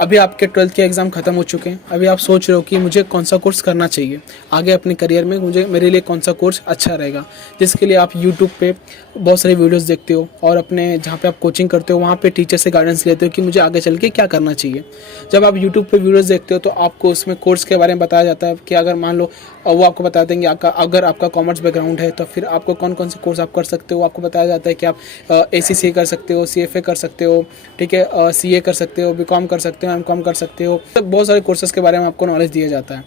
अभी आपके 12th के एग्ज़ाम ख़त्म हो चुके हैं। अभी आप सोच रहे हो कि मुझे कौन सा कोर्स करना चाहिए आगे अपने करियर में, मेरे लिए कौन सा कोर्स अच्छा रहेगा, जिसके लिए आप यूट्यूब पे बहुत सारी वीडियोस देखते हो और अपने जहाँ पे आप कोचिंग करते हो वहाँ पे टीचर से गाइडेंस लेते हो कि मुझे आगे चल के क्या करना चाहिए। जब आप यूट्यूब पे वीडियोस देखते हो तो आपको उसमें कोर्स के बारे में बताया जाता है कि अगर मान लो वो आपको बता देंगे अगर आपका कॉमर्स बैकग्राउंड है तो फिर आपको कौन कौन से कोर्स आप कर सकते हो। आपको बताया जाता है कि आप ACCA कर सकते हो, CFA कर सकते हो, ठीक है, CA कर सकते हो, BCom कर सकते हो, MCom कर सकते हो। तो बहुत सारे कोर्सेज़ के बारे में आपको नॉलेज दिया जाता है।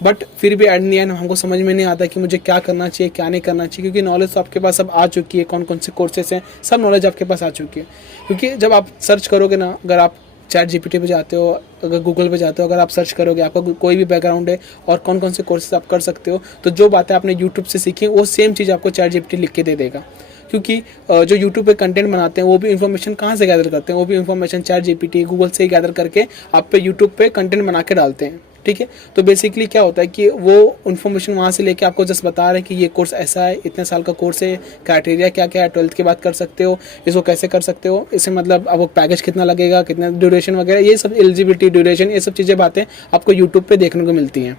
बट फिर भी एट द एंड हमको समझ में नहीं आता कि मुझे क्या करना चाहिए क्या नहीं करना चाहिए, क्योंकि नॉलेज तो आपके पास सब आ चुकी है। कौन कौन से कोर्सेज हैं सब नॉलेज आपके पास आ चुकी है। क्योंकि जब आप सर्च करोगे ना, अगर आप ChatGPT पे जाते हो, अगर गूगल पे जाते हो, अगर आप सर्च करोगे आपका कोई भी बैकग्राउंड है और कौन कौन से कोर्सेज आप कर सकते हो, तो जो बातें आपने यूट्यूब से सीखी वो सेम चीज़ आपको ChatGPT लिख के दे देगा। क्योंकि जो यूट्यूब पे कंटेंट बनाते हैं वो भी इन्फॉर्मेशन कहाँ से गैदर करते हैं, वो भी इन्फॉर्मेशन ChatGPT गूगल से ही गैदर करके आप पे यूट्यूब पे कंटेंट बना के डालते हैं। ठीक है, तो बेसिकली क्या होता है कि वो इन्फॉर्मेशन वहाँ से लेके आपको जस्ट बता रहे हैं कि ये कोर्स ऐसा है, इतने साल का कोर्स है, क्राइटेरिया क्या क्या है, 12th के बाद कर सकते हो, इसको कैसे कर सकते हो, इससे मतलब अब पैकेज कितना लगेगा, कितना ड्यूरेशन वगैरह, ये सब एलिजिबिलिटी ड्यूरेशन, ये सब चीज़ें बातें आपको यूट्यूब पे देखने को मिलती हैं।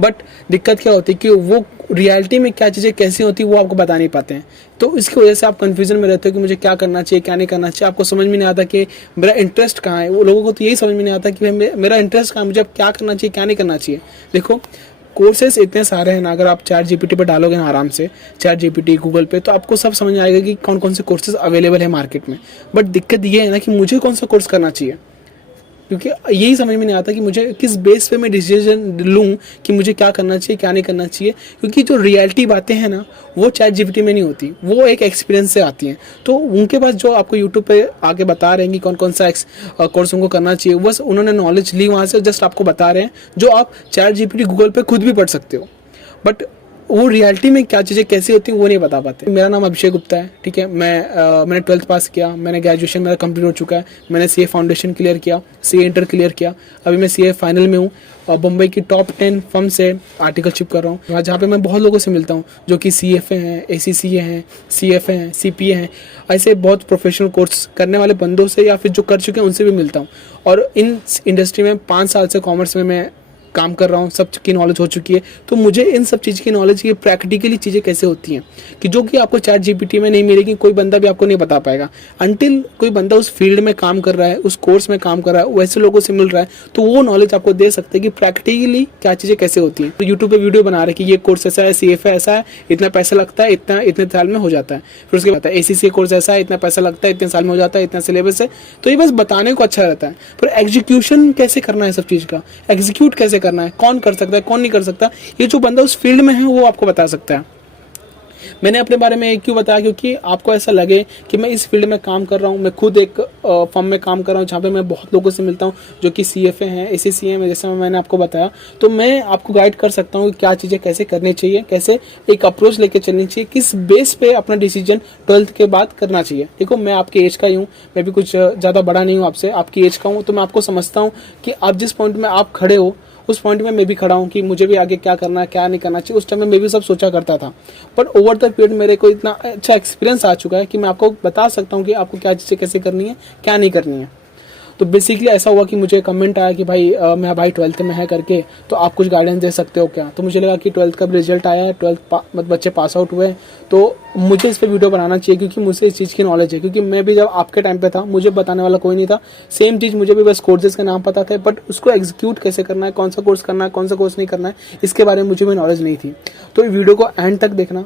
बट दिक्कत क्या होती है कि वो रियलिटी में क्या चीज़ें कैसी होती है वो आपको बता नहीं पाते हैं। तो इसकी वजह से आप कन्फ्यूजन में रहते हो कि मुझे क्या करना चाहिए क्या नहीं करना चाहिए। आपको समझ में नहीं आता कि मेरा इंटरेस्ट कहाँ है। वो लोगों को तो यही समझ में नहीं आता कि मेरा इंटरेस्ट कहाँ है, मुझे अब क्या करना चाहिए क्या नहीं करना चाहिए। देखो कोर्सेज इतने सारे हैं ना, अगर आप ChatGPT पर डालोगे ना आराम से, ChatGPT गूगल पे, तो आपको सब समझ आएगा कि कौन कौन से कोर्सेज अवेलेबल है मार्केट में। बट दिक्कत ये है ना कि मुझे कौन सा कोर्स करना चाहिए, क्योंकि यही समझ में नहीं आता कि मुझे किस बेस पे मैं डिसीजन लूँ कि मुझे क्या करना चाहिए क्या नहीं करना चाहिए। क्योंकि जो रियलिटी बातें हैं ना वो ChatGPT में नहीं होती, वो एक एक्सपीरियंस से आती हैं। तो उनके पास जो आपको यूट्यूब पे आके बता रहे हैं कि कौन कौन सा कोर्स उनको करना चाहिए, बस उन्होंने नॉलेज ली वहाँ से, जस्ट आपको बता रहे हैं, जो आप ChatGPT गूगल पे खुद भी पढ़ सकते हो। बट वो रियलिटी में क्या चीज़ें कैसी होती हैं वो नहीं बता पाते। मेरा नाम अभिषेक गुप्ता है, ठीक है। मैंने 12th पास किया, मैंने ग्रेजुएशन मेरा कंप्लीट हो चुका है, मैंने CA फाउंडेशन क्लियर किया, CA इंटर क्लियर किया, अभी मैं CA फाइनल में हूँ और मुंबई की टॉप 10 फर्म से आर्टिकलशिप कर रहा हूँ, जहाँ पे मैं बहुत लोगों से मिलता हूँ जो कि CFA हैं, ACCA हैं, CFA हैं, CPA हैं, ऐसे बहुत प्रोफेशनल कोर्स करने वाले बंदों से या फिर जो कर चुके हैं उनसे भी मिलता हूँ। और इन इंडस्ट्री में 5 साल से कॉमर्स में मैं काम कर रहा हूँ, सब की नॉलेज हो चुकी है। तो मुझे इन सब चीज़ की नॉलेज की प्रैक्टिकली चीज़ें कैसे होती हैं कि जो कि आपको ChatGPT में नहीं मिलेगी, कोई बंदा भी आपको नहीं बता पाएगा। अनटिल कोई बंदा उस फील्ड में काम कर रहा है, उस कोर्स में काम कर रहा है, वैसे लोगों से मिल रहा है, तो वो नॉलेज आपको दे सकते हैं कि प्रैक्टिकली क्या चीज़ें कैसे होती हैं। तो यूट्यूब पर वीडियो बना रहे कि ये कोर्स ऐसा है, CFA ऐसा है, इतना पैसा लगता है, इतना इतने साल में हो जाता है। फिर उसके बाद ACCA कोर्स ऐसा है, इतना पैसा लगता है, इतने साल में हो जाता है, इतना सिलेबस है। तो ये बस बताने को अच्छा रहता है, पर एग्जीक्यूशन कैसे करना है, सब चीज़ का एग्जीक्यूट कैसे करना है, कौन कर सकता है कौन नहीं कर सकता, ये जो बंदा उस फील्ड में है वो आपको बता सकता है। मैंने अपने बारे में क्यों बताया, क्योंकि आपको ऐसा लगे कि मैं इस फील्ड में काम कर रहा हूँ, मैं खुद एक फर्म में काम कर रहा हूँ जहाँ पे मैं बहुत लोगों से मिलता हूँ जो कि CFA हैं, ACCA हैं, जैसे मैंने आपको बताया। तो मैं आपको गाइड कर सकता हूँ कि क्या चीज़ें कैसे करनी चाहिए, कैसे एक अप्रोच लेके चलनी चाहिए, किस बेस पे अपना डिसीजन 12th के बाद करना चाहिए। देखो मैं आपके एज का ही हूँ, मैं भी कुछ ज़्यादा बड़ा नहीं हूँ आपसे, आपकी एज का हूँ। तो मैं आपको समझता हूँ कि आप जिस पॉइंट में आप खड़े हो उस पॉइंट में मैं भी खड़ा हूँ कि मुझे भी आगे क्या करना है क्या नहीं करना चाहिए। उस टाइम में मैं भी सब सोचा करता था, पर ओवर द पीरियड मेरे को इतना अच्छा एक्सपीरियंस आ चुका है कि मैं आपको बता सकता हूँ कि आपको क्या चीज़ें कैसे करनी है क्या नहीं करनी है। तो बेसिकली ऐसा हुआ कि मुझे कमेंट आया कि भाई मैं भाई 12th में है करके, तो आप कुछ गाइडेंस दे सकते हो क्या। तो मुझे लगा कि 12th का रिजल्ट आया है, 12th बच्चे पास आउट हुए, तो मुझे इस पर वीडियो बनाना चाहिए क्योंकि मुझे इस चीज़ की नॉलेज है। क्योंकि मैं भी जब आपके टाइम पे था मुझे बताने वाला कोई नहीं था, सेम चीज़ मुझे भी बस कोर्सेज का नाम पता था, बट उसको एग्जीक्यूट कैसे करना है, कौन सा कोर्स करना है कौन सा कोर्स नहीं करना है, इसके बारे में मुझे भी नॉलेज नहीं थी। तो वीडियो को एंड तक देखना,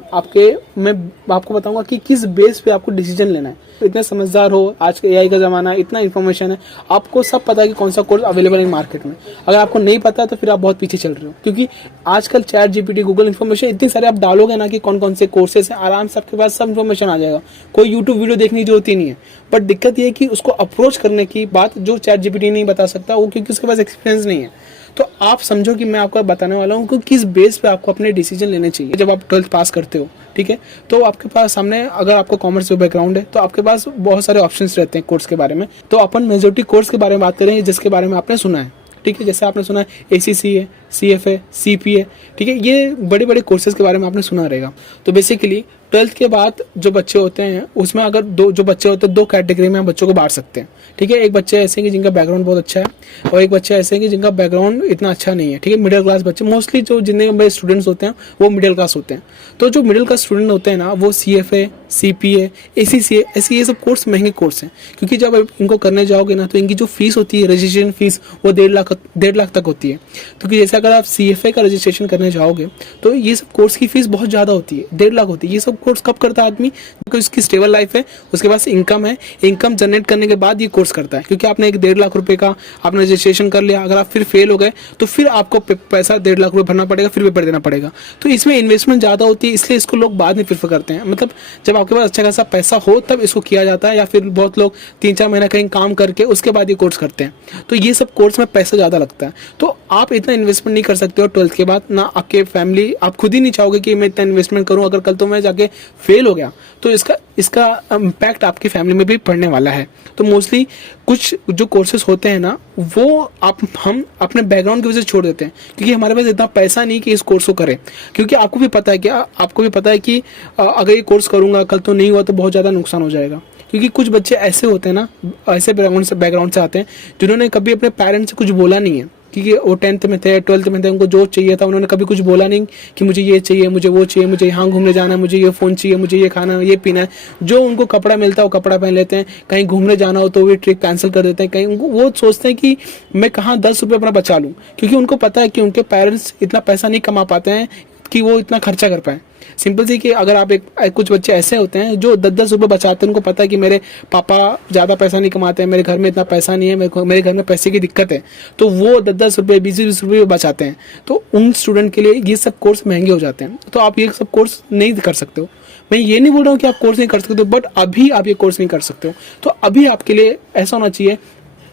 मैं आपको बताऊंगा कि किस बेस पे आपको डिसीजन लेना है। इतने समझदार हो, आज के AI का ज़माना है, इतना इन्फॉर्मेशन है, आपको सब पता है कि कौन सा कोर्स अवेलेबल है मार्केट में। अगर आपको नहीं पता तो फिर आप बहुत पीछे चल रहे हो, क्योंकि आजकल ChatGPT गूगल इन्फॉर्मेशन इतनी सारी आप डालोगे ना कि कौन कौन से कोर्सेज हैं, आराम से आपके पास सब इन्फॉर्मेशन आ जाएगा। कोई यूट्यूब वीडियो देखने की जरूरत ही नहीं है। बट दिक्कत ये है कि उसको अप्रोच करने की बात जो ChatGPT नहीं बता सकता, वो क्योंकि उसके पास एक्सपीरियंस नहीं है। तो आप समझो कि मैं आपको बताने वाला हूँ कि किस बेस पे आपको अपने डिसीजन लेने चाहिए जब आप 12th पास करते हो, ठीक है। तो आपके पास सामने, अगर आपको कॉमर्स बैकग्राउंड है तो आपके पास बहुत सारे ऑप्शंस रहते हैं कोर्स के बारे में। तो अपन मेजोरिटी कोर्स के बारे में बात करेंगे जिसके बारे में आपने सुना है, ठीक है। जैसे आपने सुना है ACCA, CFA, CPA, ठीक है, ये बड़े बड़े कोर्सेज के बारे में आपने सुना रहेगा। तो बेसिकली 12th के बाद जो बच्चे होते हैं उसमें अगर जो बच्चे होते हैं 2 कैटेगरी में हम बच्चों को बांट सकते हैं, ठीक है। एक बच्चे ऐसे हैं कि जिनका बैकग्राउंड बहुत अच्छा है और एक बच्चे ऐसे हैं कि जिनका बैकग्राउंड इतना अच्छा नहीं है, ठीक है। मिडिल क्लास बच्चे मोस्टली जो जितने बड़े स्टूडेंट्स होते हैं वो मिडिल क्लास होते हैं। तो जो मिडिल क्लास स्टूडेंट होते हैं ना वो CFA, CPA, ACCA ऐसे ये सब कोर्स महंगे कोर्स हैं, क्योंकि जब आप इनको करने जाओगे ना तो इनकी जो फीस होती है, रजिस्ट्रेशन फीस, वो 1.5 लाख तक होती है। क्योंकि जैसे अगर आप CFA का रजिस्ट्रेशन करने जाओगे तो ये सब कोर्स की फीस बहुत ज़्यादा होती है, 1.5 लाख होती है। ये सब कोर्स कब करता है आदमी? क्योंकि उसकी स्टेबल लाइफ है, उसके पास इनकम है, इनकम जनरेट करने के बाद ये कोर्स करता है। क्योंकि आपने एक 1.5 लाख रुपए का आपने रजिस्ट्रेशन कर लिया, अगर आप फिर फेल हो गए तो फिर आपको पैसा 1.5 लाख रुपए भरना पड़ेगा, फिर पेपर देना पड़ेगा। तो इसमें इन्वेस्टमेंट ज़्यादा होती है, इसलिए इसको लोग बाद में प्रेफर करते हैं। मतलब जब आपके पास अच्छा खासा पैसा हो तब इसको किया जाता है, या फिर बहुत लोग 3-4 महीना कहीं काम करके उसके बाद ये कोर्स करते हैं। तो ये सब कोर्स में पैसा ज़्यादा लगता है, तो आप इतना इन्वेस्टमेंट नहीं कर सकते हो 12th के बाद ना। आपके फैमिली, आप खुद ही नहीं चाहोगे कि मैं इतना इन्वेस्टमेंट करूं, अगर कल तो मैं जाके फेल हो गया तो इसका इम्पैक्ट आपकी फैमिली में भी पड़ने वाला है। तो मोस्टली कुछ जो कोर्सेज होते हैं ना वो हम अपने बैकग्राउंड की वजह से छोड़ देते हैं, क्योंकि हमारे पास इतना पैसा नहीं कि इस कोर्स को करें। क्योंकि आपको भी पता है कि अगर ये कोर्स करूंगा कल तो नहीं हुआ तो बहुत ज़्यादा नुकसान हो जाएगा। क्योंकि कुछ बच्चे ऐसे होते हैं ना, ऐसे बैकग्राउंड से आते हैं जिन्होंने कभी अपने पेरेंट्स से कुछ बोला नहीं है, क्योंकि वो 10th में थे, 12th में थे, उनको जो चाहिए था उन्होंने कभी कुछ बोला नहीं कि मुझे ये चाहिए, मुझे वो चाहिए, मुझे यहाँ घूमने जाना है, मुझे ये फ़ोन चाहिए, मुझे ये खाना है, ये पीना है। जो उनको कपड़ा मिलता है वो कपड़ा पहन लेते हैं, कहीं घूमने जाना हो तो भी ट्रिप कैंसिल कर देते हैं। कहीं उनको वो सोचते हैं कि मैं कहाँ 10 रुपये अपना बचा लूँ, क्योंकि उनको पता है कि उनके पेरेंट्स इतना पैसा नहीं कमा पाते हैं कि वो इतना खर्चा कर पाए। सिंपल सी कि अगर आप कुछ बच्चे ऐसे होते हैं जो 10-10 रुपये बचाते हैं, उनको पता है कि मेरे पापा ज़्यादा पैसा नहीं कमाते हैं, मेरे घर में इतना पैसा नहीं है, मेरे घर में पैसे की दिक्कत है, तो वो 10-10 रुपये 20-20 रुपये बचाते हैं। तो उन स्टूडेंट के लिए ये सब कोर्स महंगे हो जाते हैं, तो आप ये सब कोर्स नहीं कर सकते हो। मैं ये नहीं बोल रहा हूँ कि आप कोर्स नहीं कर सकते हो, बट अभी आप ये कोर्स नहीं कर सकते हो। तो अभी आपके लिए ऐसा होना चाहिए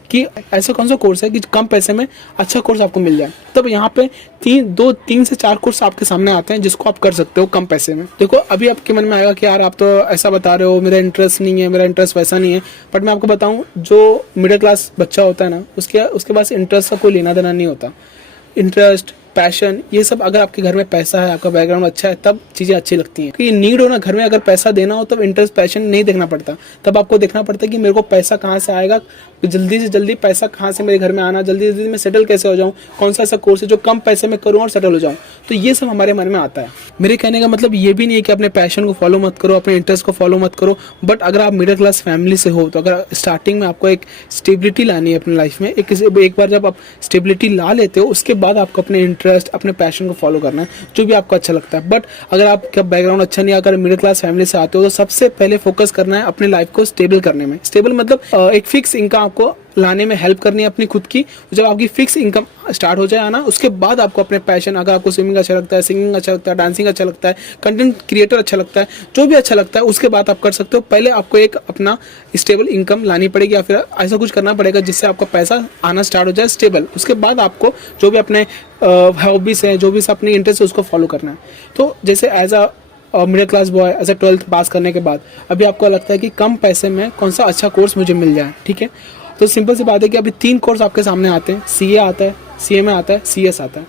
कि ऐसा कौन सा कोर्स है कि कम पैसे में अच्छा कोर्स आपको मिल जाए। तब यहाँ पे 3 से 4 कोर्स आपके सामने आते हैं जिसको आप कर सकते हो कम पैसे में। देखो अभी आपके मन में आएगा कि यार आप तो ऐसा बता रहे हो, मेरा इंटरेस्ट नहीं है, मेरा इंटरेस्ट वैसा नहीं है। बट मैं आपको बताऊँ, जो मिडिल क्लास बच्चा होता है ना उसके पास इंटरेस्ट का कोई लेना देना नहीं होता। इंटरेस्ट, पैशन, ये सब अगर आपके घर में पैसा है, आपका बैकग्राउंड अच्छा है, तब चीज़ें अच्छी लगती हैं। कि नीड हो ना घर में, अगर पैसा देना हो तब इंटरेस्ट पैशन नहीं देखना पड़ता। तब आपको देखना पड़ता है कि मेरे को पैसा कहाँ से आएगा, जल्दी से जल्दी पैसा कहाँ से मेरे घर में आना, जल्दी से जल्दी मैं सेटल कैसे हो जाऊँ, कौन सा ऐसा कोर्स है जो कम पैसे में करूँ और सेटल हो जाऊँ। तो ये सब हमारे मन में आता है। मेरे कहने का मतलब ये भी नहीं है कि अपने पैशन को फॉलो मत करो, अपने इंटरेस्ट को फॉलो मत करो। बट अगर आप मिडिल क्लास फैमिली से हो तो अगर स्टार्टिंग में आपको एक स्टेबिलिटी लानी है अपनी लाइफ में, एक बार जब आप स्टेबिलिटी ला लेते हो उसके बाद आपको अपने इंटरेस्ट, अपने पैशन को फॉलो करना है जो भी आपको अच्छा लगता है। बट अगर आपका बैकग्राउंड अच्छा नहीं है, अगर मिडिल क्लास फैमिली से आते हो तो सबसे पहले फोकस करना है अपनी लाइफ को स्टेबल करने में। स्टेबल मतलब एक फिक्स इनकम आपको लाने में हेल्प करनी है अपनी खुद की। जब आपकी फिक्स इनकम स्टार्ट हो जाए आना, उसके बाद आपको अपने पैशन, अगर आपको स्विमिंग अच्छा लगता है, सिंगिंग अच्छा लगता है, डांसिंग अच्छा लगता है, कंटेंट क्रिएटर अच्छा लगता है, जो भी अच्छा लगता है उसके बाद आप कर सकते हो। पहले आपको एक अपना स्टेबल इनकम लानी पड़ेगी या फिर ऐसा कुछ करना पड़ेगा जिससे आपका पैसा आना स्टार्ट हो जाए स्टेबल। उसके बाद आपको जो भी अपने हॉबीज है, जो भी अपनी इंटरेस्ट है उसको फॉलो करना है। तो जैसे as a middle class boy, as a 12th pass करने के बाद अभी आपको लगता है कि कम पैसे में कौन सा अच्छा कोर्स मुझे मिल जाए, ठीक है। तो सिंपल सी बात है कि अभी 3 कोर्स आपके सामने आते हैं। CA आता है, CMA आता है, CS आता है।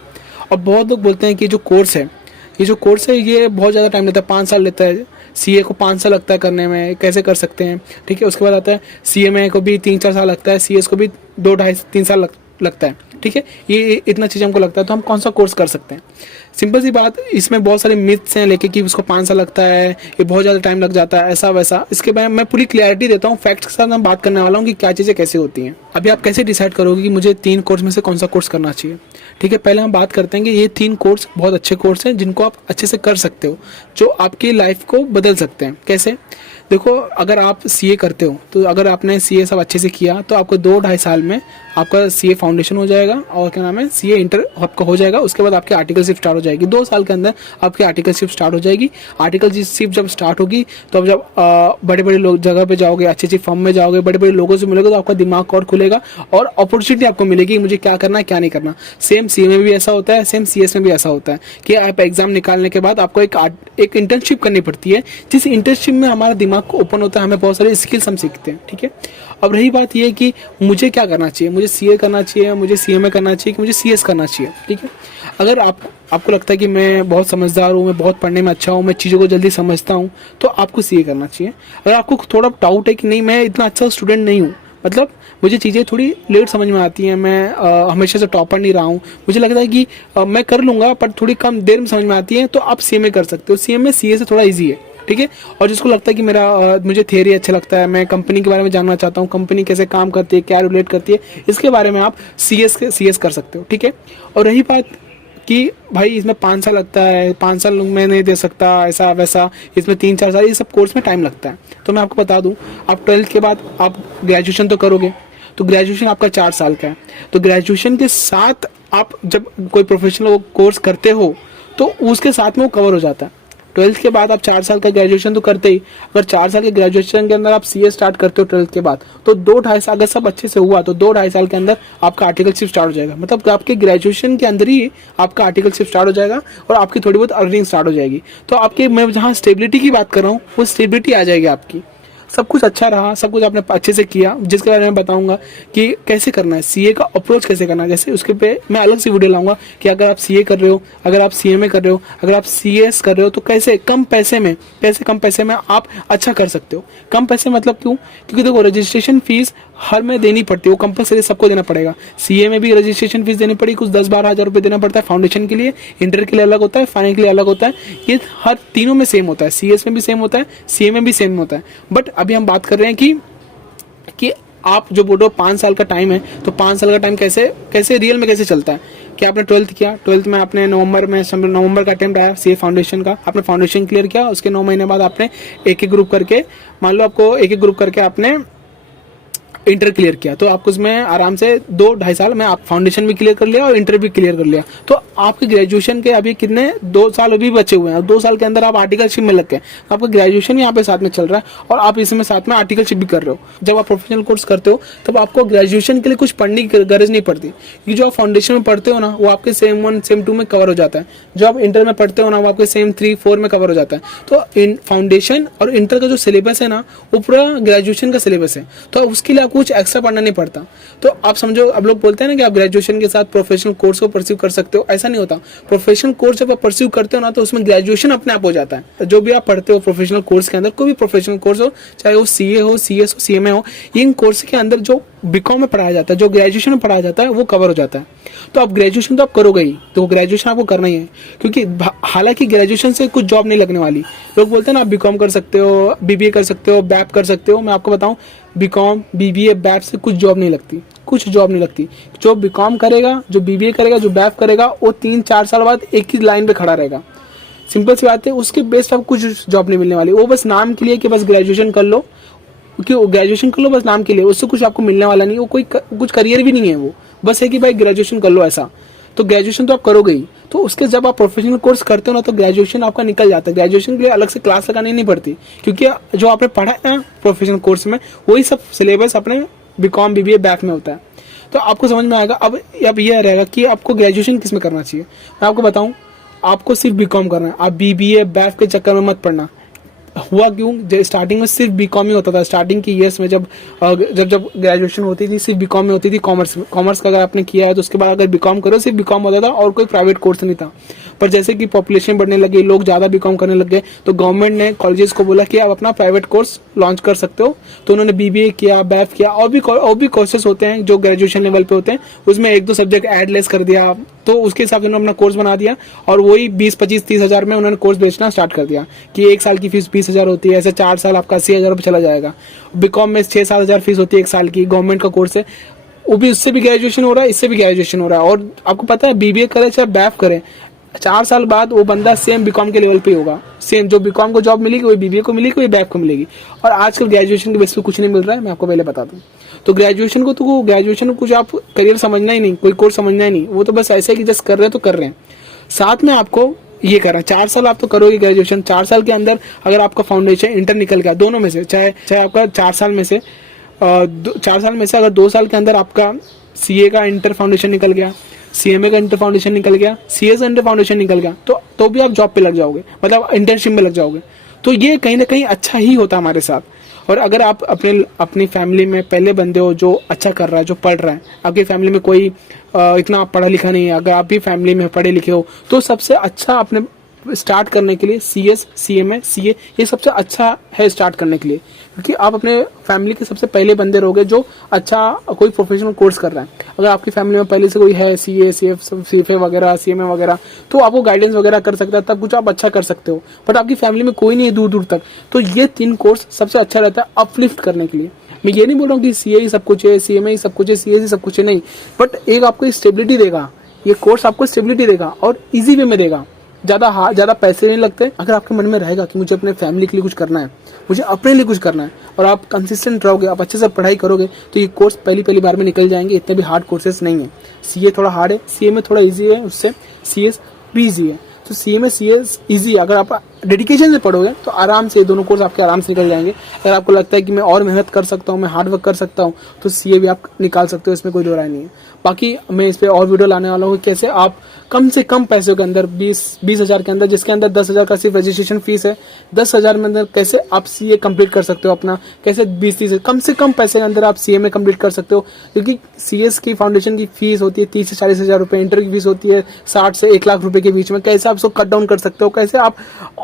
और बहुत लोग बोलते हैं कि जो कोर्स है ये बहुत ज़्यादा टाइम लेता है, 5 साल लेता है। CA को 5 साल लगता है करने में, कैसे कर सकते हैं, ठीक है। उसके बाद आता है CMA को भी 3-4 साल लगता है, CS को भी 2-2.5-3 साल लगता है, ठीक है। ये इतना चीज़ हमको लगता है, तो हम कौन सा कोर्स कर सकते हैं। सिंपल सी बात, इसमें बहुत सारे मिथ्स हैं लेके कि उसको 5 साल लगता है, ये बहुत ज़्यादा टाइम लग जाता है, ऐसा वैसा। इसके बारे में मैं पूरी क्लैरिटी देता हूँ, फैक्ट्स के साथ मैं बात करने वाला हूँ कि क्या चीज़ें कैसे होती हैं। अभी आप कैसे डिसाइड करोगे कि मुझे 3 कोर्स में से कौन सा कोर्स करना चाहिए, ठीक है। पहले हम बात करते हैं कि ये 3 कोर्स बहुत अच्छे कोर्स हैं जिनको आप अच्छे से कर सकते हो, जो आपकी लाइफ को बदल सकते हैं। कैसे? देखो, अगर आप CA करते हो तो अगर आपने CA सब अच्छे से किया तो आपको 2-2.5 साल में आपका CA फाउंडेशन हो जाएगा और क्या नाम है CA इंटर आपका हो जाएगा। उसके बाद आपकी आर्टिकलशिप स्टार्ट हो जाएगी। 2 साल के अंदर आपकी आर्टिकलशिप स्टार्ट हो जाएगी। आर्टिकलशिप जब स्टार्ट होगी तो अब जब बड़े बड़े लोग जगह पे जाओगे, अच्छी अच्छी फर्म में जाओगे, बड़े बड़े लोगों से मिलोगे तो आपका दिमाग और खुलेगा और अपॉर्चुनिटी आपको मिलेगी मुझे क्या करना है क्या नहीं करना। सेम CA में भी ऐसा होता है, सेम CS में भी ऐसा होता है कि आप एग्जाम निकालने के बाद आपको एक इंटर्नशिप करनी पड़ती है, जिस इंटर्नशिप में हमारा दिमाग को ओपन होता है, हमें बहुत सारे स्किल्स हम सीखते हैं, ठीक है। अब रही बात ये कि मुझे क्या करना चाहिए, मुझे CA करना चाहिए, मुझे CMA करना चाहिए कि मुझे CS करना चाहिए, ठीक है। अगर आपको लगता है कि मैं बहुत समझदार हूँ, मैं बहुत पढ़ने में अच्छा हूँ, मैं चीज़ों को जल्दी समझता हूँ, तो आपको सीए करना चाहिए। अगर आपको थोड़ा डाउट है कि नहीं मैं इतना अच्छा स्टूडेंट नहीं हूँ, मतलब मुझे चीज़ें थोड़ी लेट समझ में आती हैं, मैं हमेशा से टॉपर नहीं रहा हूँ, मुझे लगता है कि मैं कर लूँगा पर थोड़ी कम देर में समझ में आती है, तो आप सीएमए कर सकते हो। सीएमए सीए से थोड़ा ईजी है, ठीक है। और जिसको लगता है कि मुझे थियरी अच्छा लगता है, मैं कंपनी के बारे में जानना चाहता हूँ, कंपनी कैसे काम करती है, क्या रिलेट करती है, इसके बारे में आप सीएस कर सकते हो, ठीक है। और रही बात कि भाई इसमें 5 साल लगता है, 5 साल मैं नहीं दे सकता, ऐसा वैसा, इसमें 3-4 साल, ये सब कोर्स में टाइम लगता है। तो मैं आपको बता दूं, आप 12th के बाद आप ग्रेजुएशन तो करोगे, तो ग्रेजुएशन आपका 4 साल का है। तो ग्रेजुएशन के साथ आप जब कोई प्रोफेशनल कोर्स करते हो तो उसके साथ में वो कवर हो जाता है। 12th के बाद आप 4 साल का ग्रेजुएशन तो करते ही, अगर 4 साल के ग्रेजुएशन के अंदर आप सीए स्टार्ट करते हो 12th के बाद, तो 2-2.5 साल, अगर सब अच्छे से हुआ तो 2-2.5 साल के अंदर आपका आर्टिकलशिप स्टार्ट हो जाएगा। मतलब आपके ग्रेजुएशन के अंदर ही आपका आर्टिकलशिप स्टार्ट हो जाएगा और आपकी थोड़ी बहुत अर्निंग स्टार्ट हो जाएगी। तो आपके, मैं जहाँ स्टेबिलिटी की बात कर रहा हूँ, वो स्टेबिलिटी आ जाएगी आपकी। सब कुछ अच्छा रहा, सब कुछ आपने अच्छे से किया, जिसके बारे में बताऊंगा कि कैसे करना है, सीए का अप्रोच कैसे करना है। जैसे उसके पे मैं अलग से वीडियो लाऊंगा कि अगर आप सीए कर रहे हो, अगर आप सीएमए कर रहे हो, अगर आप सीएस कर रहे हो, तो कैसे कम पैसे में आप अच्छा कर सकते हो। कम पैसे मतलब क्यों? क्योंकि देखो रजिस्ट्रेशन फीस हर में देनी पड़ती है, वो कंपलसरी सबको देना पड़ेगा। सीए में भी रजिस्ट्रेशन फीस देनी पड़ेगी, कुछ 10-12 हज़ार रुपये देना पड़ता है फाउंडेशन के लिए, इंटर के लिए अलग होता है, फाइनल के लिए अलग होता है। ये हर तीनों में सेम होता है, सीएस में भी सेम होता है, सीए में भी सेम होता है। बट अभी हम बात कर रहे हैं कि आप जो बोलो 5 साल का टाइम है, तो 5 साल का टाइम कैसे रियल में कैसे चलता है कि आपने 12th किया, 12th में आपने नवंबर का अटेम्प्ट आया सीए फाउंडेशन का, आपने फाउंडेशन क्लियर किया, उसके 9 महीने बाद आपने एक ग्रुप करके, मान लो आपको एक ग्रुप करके आपने इंटर क्लियर किया, तो आपको उसमें आराम से 2-2.5 साल में आप फाउंडेशन भी क्लियर कर लिया और इंटर भी क्लियर कर लिया। तो आपके ग्रेजुएशन के अभी कितने 2 साल अभी बचे हुए हैं, 2 साल के अंदर आप आर्टिकलशिप में लग गए, आपका ग्रेजुएशन यहाँ पे साथ में चल रहा है और आप इसमें साथ में आर्टिकलशिप भी कर रहे हो। जब आप प्रोफेशनल कोर्स करते हो तब आपको ग्रेजुएशन के लिए कुछ पढ़ने की गरज नहीं पड़ती, क्योंकि जो आप फाउंडेशन में पढ़ते हो ना, वो आपके सेम 1 सेम 2 में कवर हो जाता है। जो आप इंटर में पढ़ते हो ना, वो आपके सेम 3-4 में कवर हो जाता है। तो इन फाउंडेशन और इंटर का जो सिलेबस है ना, वो पूरा ग्रेजुएशन का सिलेबस है, तो उसके लिए आपको कुछ एक्स्ट्रा पढ़ना नहीं पड़ता। तो आप समझो, अब लोग बोलते हैं ना कि आप ग्रेजुएशन के साथ प्रोफेशनल कोर्स को परस्यू कर सकते हो, ऐसा नहीं होता। प्रोफेशनल कोर्स जब आप परस्यू करते हो ना, तो उसमें ग्रेजुएशन अपने आप हो जाता है। जो भी आप पढ़ते हो प्रोफेशनल कोर्स के अंदर, कोई भी प्रोफेशनल कोर्स हो, चाहे वो सीए हो, सीएस हो, सीएमए हो, इन कोर्स के अंदर जो बीकॉम में पढ़ाया जाता है, जो ग्रेजुएशन में पढ़ाया जाता है, वो कवर हो जाता है। तो आप ग्रेजुएशन तो आप करोगे ही, तो ग्रेजुएशन आपको करना ही है, क्योंकि हालांकि ग्रेजुएशन से कुछ जॉब नहीं लगने वाली। लोग बोलते हैं ना आप बीकॉम कर सकते हो, बीबीए कर सकते हो, बैप कर सकते हो। मैं आपको बताऊं, बीकॉम, बीबीए, बैप से कुछ जॉब नहीं लगती, कुछ जॉब नहीं लगती। जो बीकॉम करेगा, जो बीबीए करेगा, जो बैप करेगा, वो 3-4 साल बाद एक ही लाइन पे खड़ा रहेगा। सिंपल सी बात है, उसके बेस पर कुछ जॉब नहीं मिलने वाली। वो बस नाम के लिए कि बस ग्रेजुएशन कर लो, क्योंकि ग्रेजुएशन कर लो बस नाम के लिए, उससे कुछ आपको मिलने वाला नहीं। वो कोई कुछ करियर भी नहीं है, वो बस है कि भाई ग्रेजुएशन कर लो ऐसा। तो ग्रेजुएशन तो आप करोगे ही, तो उसके जब आप प्रोफेशनल कोर्स करते हो ना, तो ग्रेजुएशन आपका निकल जाता है। ग्रेजुएशन के लिए अलग से क्लास लगानी नहीं पड़ती, क्योंकि जो आपने पढ़ा है ना प्रोफेशनल कोर्स में, वही सब सिलेबस अपने बीकॉम, बीबीए, बैक में होता है। तो आपको समझ में आएगा। अब यह रहेगा कि आपको ग्रेजुएशन किस में करना चाहिए। मैं आपको बताऊं, आपको सिर्फ बीकॉम करना है, आप बीबीए, बैक के चक्कर में मत पड़ना। हुआ क्यों, स्टार्टिंग में सिर्फ बीकॉम ही होता था। स्टार्टिंग की ईयर्स में जब ग्रेजुएशन होती थी, सिर्फ बीकॉम में होती थी। कॉमर्स का अगर आपने किया है तो उसके बाद अगर बीकॉम करो, सिर्फ बीकॉम होता था और कोई प्राइवेट कोर्स नहीं था। पर जैसे कि पॉपुलेशन बढ़ने लगी, लोग ज़्यादा बीकॉम करने लग गए, तो गवर्नमेंट ने कॉलेजेस को बोला कि आप अपना प्राइवेट कोर्स लॉन्च कर सकते हो। तो उन्होंने बीबीए किया, बैफ किया, और भी कोर्सेज होते हैं जो ग्रेजुएशन लेवल पे होते हैं, उसमें 1-2 सब्जेक्ट ऐड लेस कर दिया। तो उसके हिसाब से उन्होंने अपना कोर्स बना दिया और वही 20-25-30 हज़ार में उन्होंने कोर्स बेचना स्टार्ट कर दिया कि 1 साल की फीस 20,000 होती है, ऐसे 4 साल आपका 80,000 रुपये चला जाएगा। बीकॉम में 6-7 हज़ार फीस होती है 1 साल की, गवर्नमेंट का कोर्स है, वो भी उससे भी ग्रेजुएशन हो रहा है, इससे भी ग्रेजुएशन हो रहा है। और आपको पता है बीबीए करे चाहे बैफ करे, 4 साल बाद वो बंदा सेम बीकॉम के लेवल पे होगा। सेम जो बीकॉम को जॉब मिलेगी वही बीबीए को मिलेगी, वही बैफ को मिलेगी। और आजकल ग्रेजुएशन के बेस पे कुछ नहीं मिल रहा है, मैं आपको पहले बता दूं। तो ग्रेजुएशन को कुछ आप करियर समझना ही नहीं, कोई कोर्स समझना ही नहीं, वो तो बस ऐसे कि जस्ट कर रहे हैं तो कर रहे हैं। साथ में आपको ये करना, 4 साल आप तो करोगे ग्रेजुएशन। 4 साल के अंदर अगर आपका फाउंडेशन, इंटर निकल गया, दोनों में से, चाहे आपका 4 साल में से 4 साल में से अगर 2 साल के अंदर आपका सीए का इंटर फाउंडेशन निकल गया, सीएमए का इंटर फाउंडेशन निकल गया, सीएस का इंटर फाउंडेशन निकल गया, तो भी आप जॉब पे लग जाओगे, मतलब इंटर्नशिप में लग जाओगे। तो ये कहीं ना कहीं अच्छा ही होता है हमारे साथ। और अगर आप अपनी फैमिली में पहले बंदे हो जो अच्छा कर रहा है, जो पढ़ रहा है, आपकी फैमिली में कोई इतना पढ़ा लिखा नहीं है, अगर आप भी फैमिली में पढ़े लिखे हो, तो सबसे अच्छा अपने स्टार्ट करने के लिए CS, CMA, CA ये सबसे अच्छा है स्टार्ट करने के लिए, क्योंकि आप अपने फैमिली के सबसे पहले बंदे रहोगे जो अच्छा कोई प्रोफेशनल कोर्स कर रहा है। अगर आपकी फैमिली में पहले से कोई है CA, CFA वगैरह, CMA वगैरह, तो आपको गाइडेंस वगैरह कर सकता है, तब कुछ आप अच्छा कर सकते हो। बट आपकी फैमिली में कोई नहीं है दूर दूर तक, तो ये 3 कोर्स सबसे अच्छा रहता है अपलिफ्ट करने के लिए। मैं ये नहीं बोल रहा हूँ कि CA ही सब कुछ है, CMA ही सब कुछ है, CS ही सब कुछ है, नहीं, बट एक आपको स्टेबिलिटी देगा, ये कोर्स आपको स्टेबिलिटी देगा और ईजी वे में देगा। ज़्यादा पैसे नहीं लगते। अगर आपके मन में रहेगा कि मुझे अपने फैमिली के लिए कुछ करना है, मुझे अपने लिए कुछ करना है, और आप कंसिस्टेंट रहोगे, आप अच्छे से पढ़ाई करोगे, तो ये कोर्स पहली बार में निकल जाएंगे। इतने भी हार्ड कोर्सेस नहीं है। CA थोड़ा हार्ड है, CMA थोड़ा ईजी है, उससे CS भी ईजी है। तो CMA CS ईजी है। अगर आप डेडिकेशन से पढ़ोगे तो आराम से ये दोनों कोर्स आपके आराम से निकल जाएंगे। अगर आपको लगता है कि मैं और मेहनत कर सकता हूँ, मैं हार्ड वर्क कर सकता हूँ, तो CA भी आप निकाल सकते हो, इसमें कोई दो राय नहीं है। बाकी मैं इस पर और वीडियो लाने वाला हूँ, कैसे आप कम से कम पैसों के अंदर 20 हज़ार के अंदर, जिसके अंदर 10,000 का सिर्फ रजिस्ट्रेशन फीस है, 10,000 में अंदर कैसे आप CA कंप्लीट कर सकते हो अपना, कैसे 20-30 कम से कम पैसे के अंदर आप CMA कंप्लीट कर सकते हो। क्योंकि CS की फाउंडेशन की फीस होती है 30 से 40 हज़ार रुपये, इंटर की फीस होती है 60 से 1 लाख रुपए के बीच में। कैसे आप उसको कट डाउन कर सकते हो, कैसे आप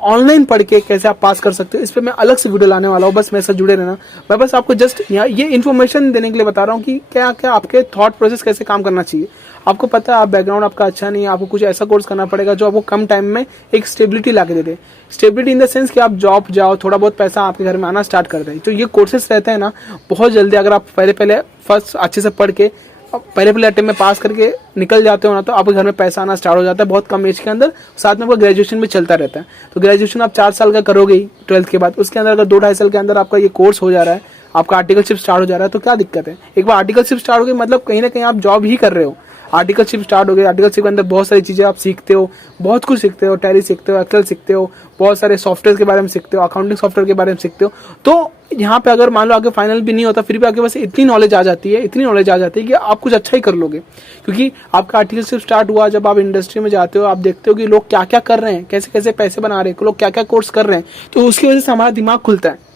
ऑनलाइन पढ़ के कैसे आप पास कर सकते हो, इस पर मैं अलग से वीडियो लाने वाला हूँ। बस मेरे साथ जुड़े रहना। मैं बस आपको जस्ट ये इन्फॉर्मेशन देने के लिए बता रहा हूँ कि क्या क्या आपके थॉट प्रोसेस कैसे काम करना चाहिए। आपको पता है आप बैकग्राउंड आपका अच्छा नहीं है, आपको कुछ ऐसा कोर्स करना पड़ेगा जो आपको कम टाइम में एक स्टेबिलिटी ला के दे दे। स्टेबिलिटी इन द सेंस कि आप जॉब जाओ, थोड़ा बहुत पैसा आपके घर में आना स्टार्ट कर दे। तो ये कोर्सेस रहते हैं ना, बहुत जल्दी अगर आप पहले फर्स्ट अच्छे से पढ़ के पहले अटेम्प्ट में पास करके निकल जाते हो ना, तो आपके घर में पैसा आना स्टार्ट हो जाता है बहुत कम एज के अंदर। साथ में आपका ग्रेजुएशन भी चलता रहता है। तो ग्रेजुएशन आप 4 साल का करोगे ही 12th के बाद, उसके अंदर अगर 2-2.5 साल के अंदर आपका ये कोर्स हो जा रहा है, आपका आर्टिकलशिप स्टार्ट हो जा रहा है, तो क्या दिक्कत है। एक बार आर्टिकलशिप स्टार्ट हो गई मतलब कहीं ना कहीं आप जॉब ही कर रहे हो। आर्टिकलशिप स्टार्ट हो गई, आर्टिकलशिप के अंदर बहुत सारी चीज़ें आप सीखते हो, बहुत कुछ सीखते हो, टैली सीखते हो, एक्सेल सीखते हो, बहुत सारे सॉफ्टवेयर के बारे में सीखते हो, अकाउंटिंग सॉफ्टवेयर के बारे में सीखते हो। तो यहाँ पे अगर मान लो आगे फाइनल भी नहीं होता, फिर भी आपके पास इतनी नॉलेज आ जाती है कि आप कुछ अच्छा ही कर लोगे। क्योंकि आपका आर्टिकलशिप स्टार्ट हुआ, जब आप इंडस्ट्री में जाते हो, आप देखते हो कि लोग क्या क्या कर रहे हैं, कैसे कैसे पैसे बना रहे हैं, लोग क्या क्या कोर्स कर रहे हैं, तो उसकी वजह से हमारा दिमाग खुलता है।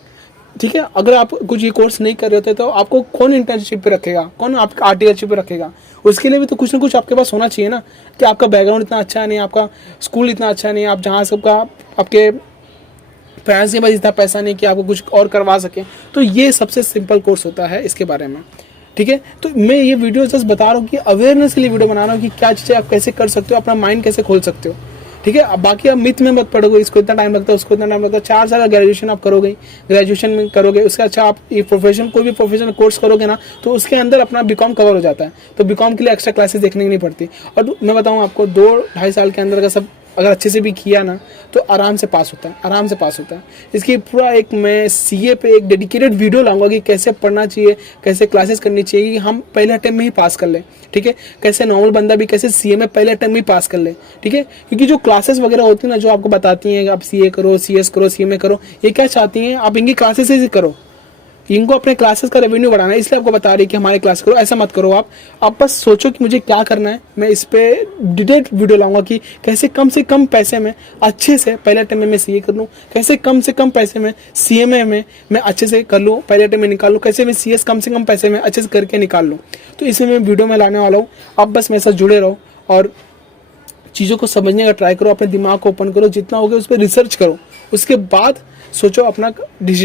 ठीक है, अगर आप कुछ ये कोर्स नहीं कर रहे होते तो आपको कौन इंटर्नशिप पे रखेगा, कौन आपका आर्टिकलशिप पे रखेगा। उसके लिए भी तो कुछ ना कुछ आपके पास होना चाहिए ना, कि आपका बैकग्राउंड इतना अच्छा नहीं है, आपका स्कूल इतना अच्छा नहीं है, आप जहाँ सबका आपके पेरेंट्स के पास इतना पैसा नहीं कि आपको कुछ और करवा सके। तो ये सबसे सिंपल कोर्स होता है इसके बारे में। ठीक है, तो मैं ये वीडियो जस्ट बता रहा हूँ कि अवेयरनेस के लिए वीडियो बना रहा हूँ कि क्या चीज़ें आप कैसे कर सकते हो, अपना माइंड कैसे खोल सकते हो। ठीक है, अब बाकी आप मिथ में मत पढ़ोगे, इसको इतना टाइम लगता है, उसको इतना टाइम लगता है। 4 साल का ग्रेजुएशन आप करोगे, ग्रेजुएशन में करोगे, उसके अच्छा आप ये प्रोफेशन कोई भी प्रोफेशनल कोर्स करोगे ना, तो उसके अंदर अपना बीकॉम कवर हो जाता है। तो बीकॉम के लिए एक्स्ट्रा क्लासेस देखने की नहीं पड़ती। और मैं बताऊँ आपको 2-2.5 साल के अंदर का सब अगर अच्छे से भी किया ना, तो आराम से पास होता है, आराम से पास होता है। इसकी पूरा एक मैं CA पे एक डेडिकेटेड वीडियो लाऊंगा कि कैसे पढ़ना चाहिए, कैसे क्लासेस करनी चाहिए कि हम पहले अटेम्प्ट में ही पास कर लें। ठीक है, कैसे नॉर्मल बंदा भी कैसे CA में पहले अटेम्प्ट में ही पास कर ले। ठीक है, क्योंकि जो क्लासेस वगैरह होती है ना, जो आपको बताती हैं आप CA करो, CS करो, CMA करो, ये क्या चाहती हैं आप इनकी क्लासेस ही करो, इनको अपने क्लासेस का रेवेन्यू बढ़ाना है, इसलिए आपको बता रही है कि हमारे क्लास करो। ऐसा मत करो आप बस सोचो कि मुझे क्या करना है। मैं इस पे डिटेल वीडियो लाऊंगा कि कैसे कम से कम पैसे में अच्छे से पहले अटेम्प्ट में CA कर लूँ, कैसे कम से कम पैसे में CMA में मैं अच्छे से कर लूँ, पहले अटेम्प्ट में निकाल लूँ, कैसे मैं CS कम से कम पैसे में अच्छे से करके निकाल लूँ। तो इसमें मैं वीडियो में लाने वाला हूँ। आप बस मेरे साथ जुड़े रहो और चीज़ों को समझने का ट्राई करो, अपने दिमाग को ओपन करो, जितना हो गया उस पर रिसर्च करो, उसके बाद सोचो, अपना डिसीजन